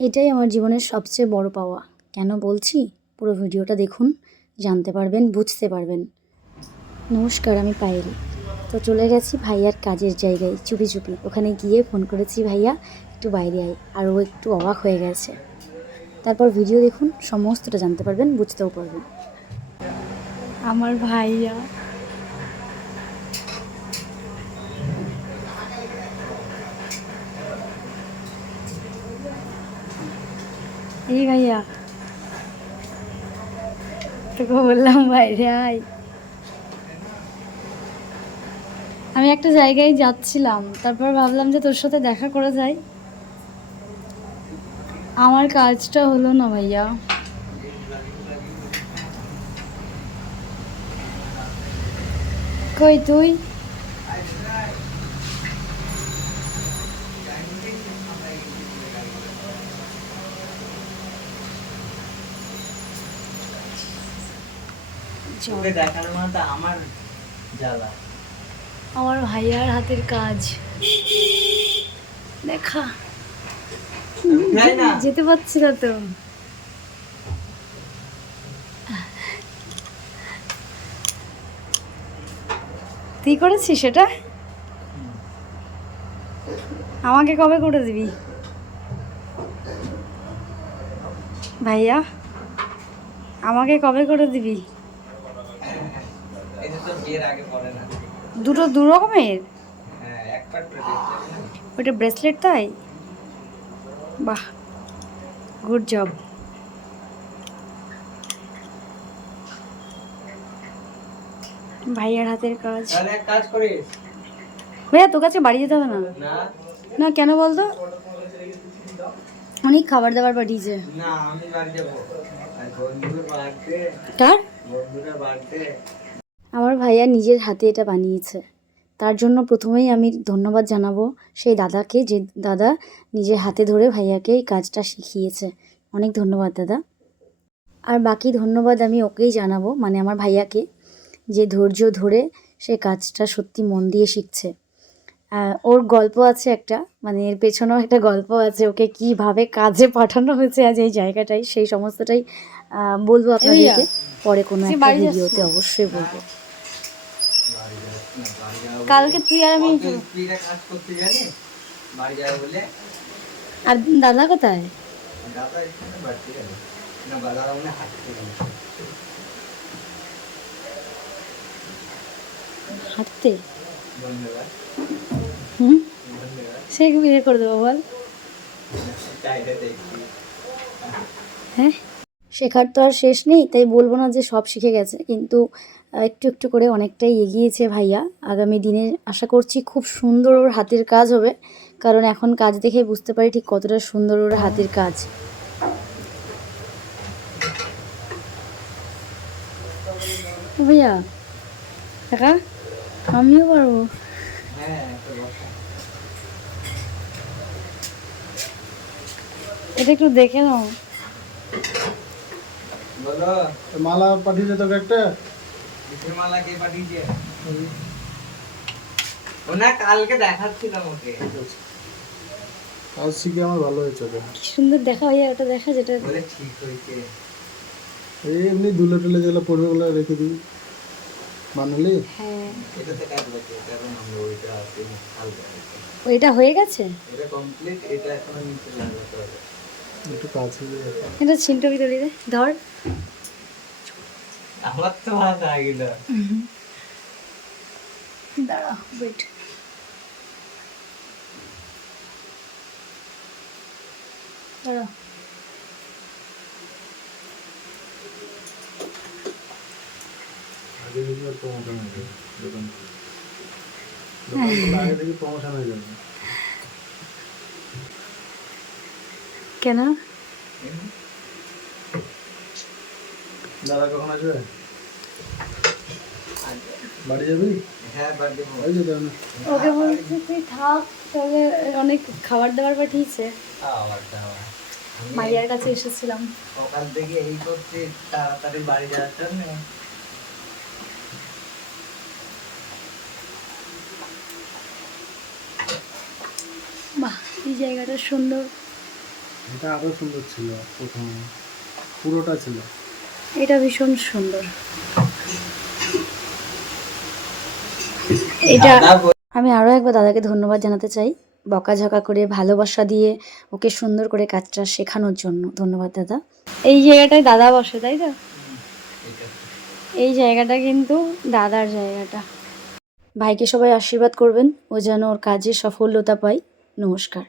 এটাই আমার জীবনের সবচেয়ে বড় পাওয়া। কেন বলছি? পুরো ভিডিওটা দেখুন, জানতে পারবেন, বুঝতে পারবেন। নমস্কার, আমি পায়েল। তো চলে গেছি ভাইয়ার কাজের জায়গায়, চুপি চুপি। ওখানে গিয়ে ফোন করেছি, ভাইয়া, একটু বাইরে আয়। আর ও একটু অবাক হয়ে গেছে। তারপর ভিডিও দেখুন, সমস্তটা জানতে পারবেন, বুঝতেও পারবেন। আমার ভাইয়া। এই ভাইয়া তোকে বললাম বাইরে আয়। আমি একটা জায়গায় যাচ্ছিলাম, তারপর ভাবলাম যে তোর সাথে দেখা করা যায়। আমার কাজটা হলো না ভাইয়া। কই তুই? চল। মানে আমার জ্বালা। আমার ভাইয়ার হাতের কাজ। দেখা। না। যেতে পারছি না তো। তুই করেছিস সেটা? আমাকে কবে করে দিবি? ভাইয়া আমাকে কবে করে দিবি? বিয়ের আগে পড়ে না। দুটো দু রকমের? হ্যাঁ এক পাট ওটা ব্রেসলেট তাই? বাহ গুড জব ভাইয়ার হাতের কাজ। কাজ করিস। ভাইয়া তোর কাছে বাড়ি যেতে হবে না? না। না কেন বলতো? অনেক খাবার দাবার পাঠিয়েছে না আমি বাড়ি যাব। আর বন্ধুর বাড়িতে কার? বন্ধুরা বাড়িতে আমার ভাইয়া নিজের হাতে এটা বানিয়েছে। তার জন্য প্রথমেই আমি ধন্যবাদ জানাব সেই দাদাকে যে দাদা নিজের হাতে ধরে ভাইয়াকে এই কাজটা শিখিয়েছে। অনেক ধন্যবাদ দাদা। আর বাকি ধন্যবাদ আমি ওকেই জানাব মানে আমার ভাইয়াকে যে ধৈর্য ধরে সে কাজটা সত্যি মন দিয়ে শিখছে। ওর গল্প আছে একটা মানে এর পেছনেও একটা গল্প আছে ওকে কীভাবে কাজে পাঠানো হয়েছে আজ এই জায়গাটায় সেই সমস্তটাই বলব আপনাদেরকে। পরে কোনো একটা ভিডিওতে অবশ্যই বলব। কালকে তুই আর আমি কাজ করতে জানি? বাড়ি যাবে বলে। আর দাদা কোথায়? দাদা এখানে বাড়তে গেল। না দাদা মনে হাঁটতে গেল। হাঁটতে? হুম? সে বিয়ে করে দেবো বল? হ্যাঁ? শেখার তো আর শেষ নেই, তাই বলব না যে সব শিখে গেছে। কিন্তু একটু একটু করে অনেকটাই এগিয়েছে ভাইয়া। আগামী দিনে আশা করছি খুব সুন্দর ওর হাতের কাজ হবে, কারণ এখন কাজ দেখে বুঝতে পারি ঠিক কতটা সুন্দর ওর হাতের কাজ। ভাইয়া দেখা আমিও পারব। এটা একটু দেখে নাও। বলো। মালা পাঠিয়েছে তোকে একটা। কিসের মালা কে পাঠিয়েছে? ও না কালকে দেখাচ্ছিলাম ওকে শিখে আমার ভালো হয়েছে সুন্দর দেখা ওটা দেখা যেটা বলে ঠিক হয়েছে। এই এমনি দুলে টুলে যেগুলো পড়বে ওগুলো রেখে দিবি। বানালি? হ্যাঁ। এটাতে কাজ কারণ আমরা ওইটা আছে ওইটা হয়ে গেছে? এটা কমপ্লিট এটা এখনও নিচে লাগাতে হবে। এটা ছিনটবি তুলি রে ধর। আমার তো ভালো লাগিল দাঁড়া ওয়েট দাঁড়া। আগে প্রমোশন হয়ে যাবে দোকান দোকান খুলে আগে দেখি প্রমোশন হয়ে যাবে কেন? দাদা কখন আসবে? বাড়ি যাবি? হ্যাঁ বার্থডে বাড়ি যেতে হবে না। ওকে বলছি তুই থাক তাহলে অনেক খাবার দাবার পাঠিয়েছে। মাইয়ার কাছে এসেছিলাম। সকাল থেকে এই করতে তাড়াতাড়ি বাড়ি যাওয়ার জন্য। বাহ এই জায়গাটা সুন্দর। এটা আরও সুন্দর ছিল প্রথম। পুরোটা ছিল। এটা ভীষণ সুন্দর। এটা আমি আরও একবার দাদাকে ধন্যবাদ জানাতে চাই বকাঝকা করে ভালোবাসা দিয়ে ওকে সুন্দর করে কাজটা শেখানোর জন্য। ধন্যবাদ দাদা। এই জায়গাটায় দাদা বসে তাই তো? এই জায়গাটা কিন্তু দাদার জায়গাটা। ভাইকে সবাই আশীর্বাদ করবেন ও যেন ওর কাজে সফলতা পায়। নমস্কার।